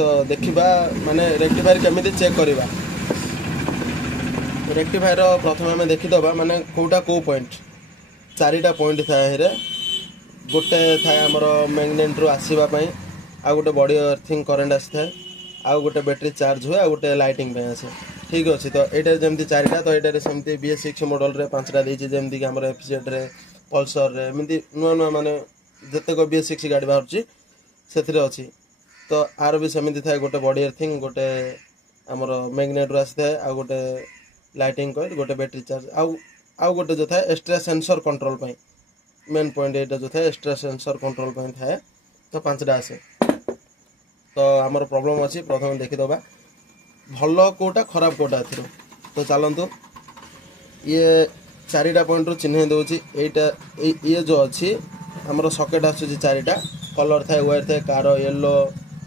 तो देखा माने रेक्टिफायर केमी चेक करवा रेक्टिफायर प्रथम आम देखीदबा माने कोटा को पॉइंट चारिटा पॉइंट थाए गोटे थाए आमर मैग्नेट रु आसवाई आ गोटे बॉडी अर्थिंग करेन्ट आसी था आ गोटे बैटेरी चार्ज हुए आ गोटे लाइटिंग आसे ठीक अच्छे तो ये जमी चारिटा तो ये सेमती BS6 मॉडल रे 5टा देती जमीक आम FZ रे पल्सर रे एमती नुआ नुआ माने जितेक BS6 गाड़ी बाहर से अच्छी तो आर भी सेमती थाए गोटे बॉडी अर्थिंग गोटे आमर मैग्नेट रु आसी था आ गोटे लाइटिंग कॉइल गोटे बैटेरी चार्ज आउ गोटे जो था extra sensor control main point ये जो था एक्स्ट्रा सेंसर कंट्रोल थाए तो 5टा आसे तो आमर प्रॉब्लम अच्छी प्रथम देखीदबा भल कोटा खराब कोटा तो चलतु ये 4टा पॉइंट रु चिन्ह दूसरी ये जो अच्छी आमर सकेट आसूँ 4टा कलर थाए वायर थाए car yellow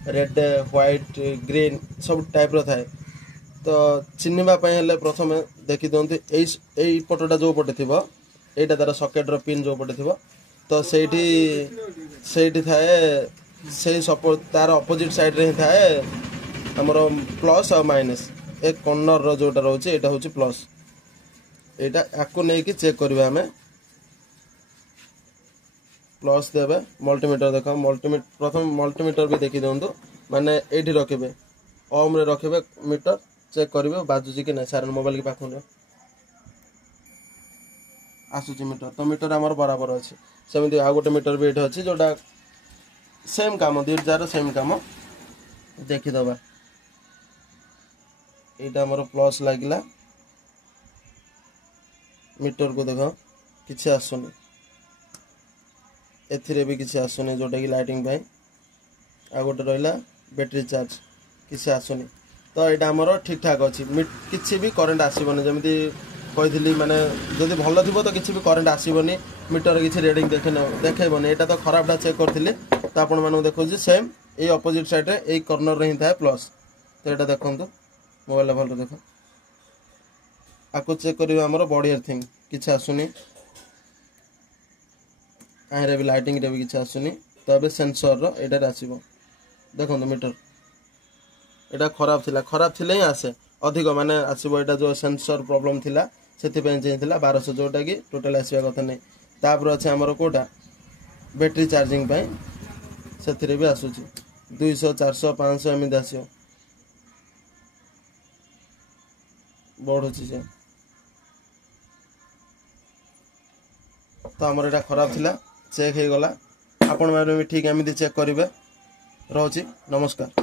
red white green सब टाइप रो थाए तो चिन्हवाई हेल्ले प्रथम देखी दिखते यही पटटा जो पटे थी यहाँ तार सकेट्र पिन जो पटे थी तो से थाए से सपोर्ट तार अपोजिट साइड रे थाए आमर प्लस और माइनस एक कर्नर जोटा रोचे यहाँ हूँ प्लस यहाँ आपको नहीं चेक करवा आम प्लस देवे मल्टीमीटर देख प्रथम मल्टीमीटर भी देखी दिंतु माने ये रखे ओम रे रखे मीटर चेक करेंगे बाजुची कि ना सारे मोबाइल के पाखु आसूची मीटर तो मीटर आमर बराबर अच्छे सेमती आ गोटे मीटर भी ये अच्छे जोटा सेम काम दुईटार सेम काम देखीदबा यहाँ आमर प्लस लगिला मीटर को देख किसी आसुनी एथिरे भी किसी आसुनी जोटा कि लाइटिंग आ गोटे रहा बैटेरी चार्ज किसी आसुनी तो यहाँ आमर ठीक ठाक अच्छी किसी भी करेन्ट आसबनी जमी कही माने जदि भल थी तो किसी भी करेन्ट आसबनी मीटर किसी रेडिंग देखनी यहाँ तो खराबटा चेक करी तो आपण मानक देखो सेम ये अपोजिट साइड रे ये कर्नर रे ही था प्लस तो यहाँ देखु मोबाइल भल देख आपको चेक कर बॉडी अर्थिंग किसी आसुनी आए भी लाइटिंग रे भी किसी आसुनी तो ये सेंसर रो आसो देखो मीटर यहाँ खराब थिले ही आसे अधिक माने आसो यहाँ जो सेंसर प्रॉब्लम थिला से चेंज 1200 जोटा कि टोटल आसवा कथा नहीं तापर अच्छे आमर कोटा बैटेरी चार्जिंग से भी आसूची 200 400 500 एमती आस बढ़ुची तो आमर यहाँ खराब थिला चेक हो गला आपण मैंने भी ठीक एमती चेक करेंगे रोची नमस्कार।